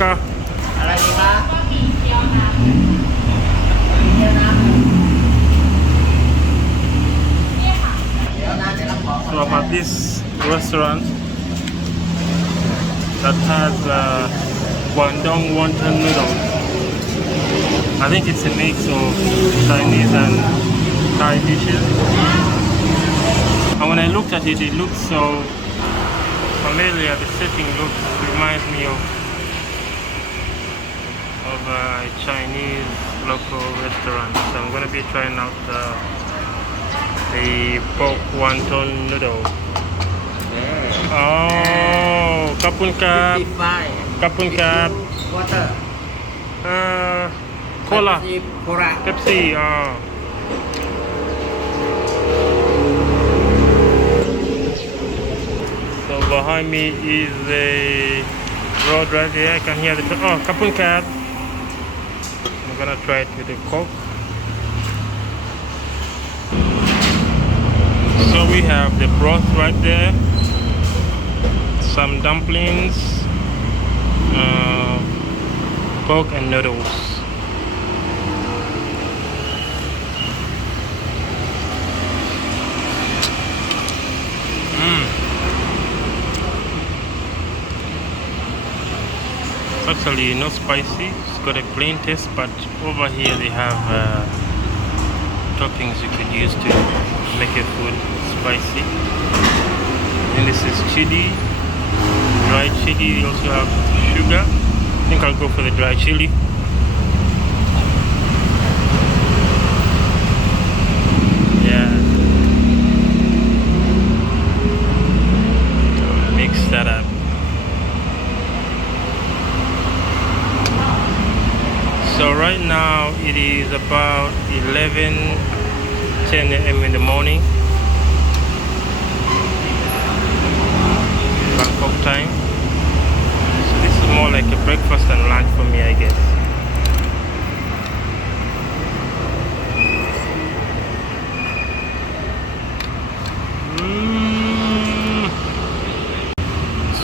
ก็ อะไรดีคะ So about this restaurant that has Guangdong Wanton Noodle. I think it's a mix of Chinese and Thai dishes. And when I looked at it, it looked so familiar. The setting reminds me of a Chinese local restaurant. So I'm going to be trying out the pork wonton noodle. Oh, kapun kap, kapun kap. Water. Cola, Cola. Pepsi. So behind me is the road right here. I can hear the kapun kap. I'm gonna try it with the Coke. So we have the broth right there, some dumplings, pork and noodles. It's actually not spicy. It's got a plain taste, but over here they have toppings you could use to make your food spicy. And this is chili, dried chili. You also have sugar. I think I'll go for the dry chili. Yeah. Mix that up. So right now it is about 10 a.m. in the morning, Bangkok time. So this is more like a breakfast and lunch for me, I guess.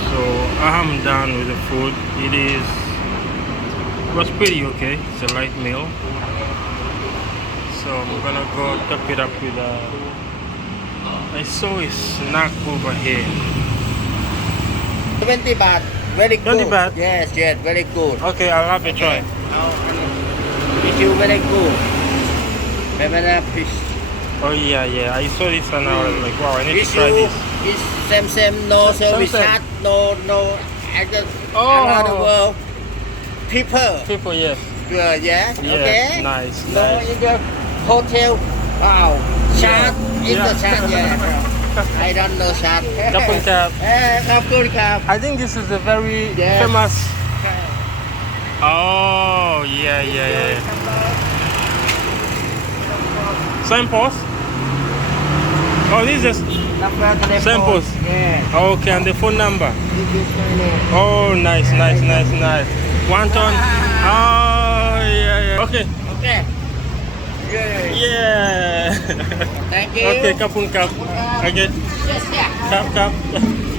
So I'm done with the food. It was pretty okay. It's a light meal. So I'm gonna go top it up with I saw a snack over here. 20 baht. Very good. 20 baht? Yes, very good. Okay, I'll have a try. Thank you, very good. Banana fish. Oh yeah. I saw this and I was like, wow, I need to try this. It's same, no service charge, no, I just around the world. People, yes. Yeah, okay. Nice. No, in the hotel, wow, chat, in the chat, yeah. I don't know chat. Kapun kap. Kapun kap. I think this is a very famous. Oh, yeah. Samples? Oh, this is samples. Yeah. Okay, and the phone number. Oh, nice. Wonton. Oh, yeah. Okay. Yeah. Thank you. Okay, kapun kap. Okay. Yes, yeah. Kap.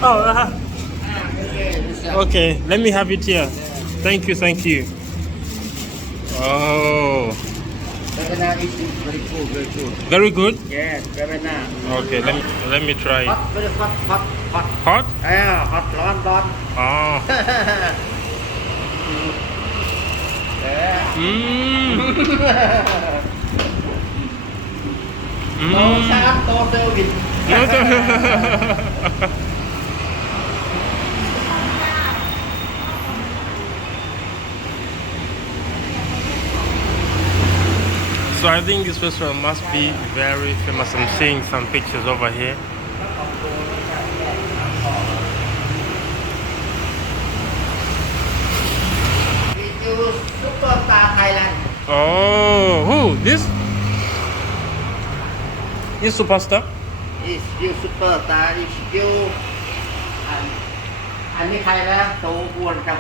Oh. Okay, let me have it here. Thank you. Oh. Banana is very good, very good. Very good? Yes, banana. Okay, let me try. Hot, very hot. Hot? Yeah, hot,ร้อน. Oh. No chat, no service. So I think this restaurant must be very famous. I'm seeing some pictures over here. Superstar Thailand. Oh, who? This superstar? Is you superstar is you อันนี้ใครนะโตกวนกับ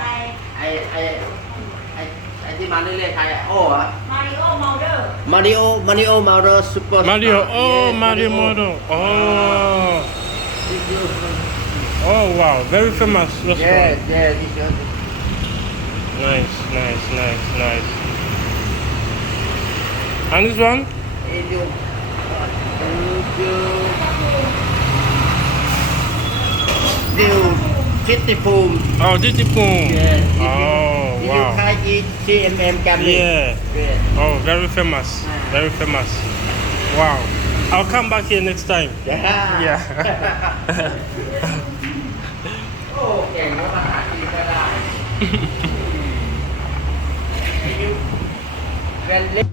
ไอ้ที่มาเรื่อยๆใครโอ้เหรอมาริโอเมาเดอร์ซุปเปอร์ Mario Model. Oh wow, very famous restaurant. Yeah, this Nice, nice, nice, nice. And this one? If you do city food. Oh, titipung. Yes. Oh, If wow. you try eat CMM garlic. Yeah. Yes. Oh, very famous. Very famous. Wow. I'll come back here next time. Yeah. Yeah. โอ้เก่งแล้วภาษาจีนก็ได้ When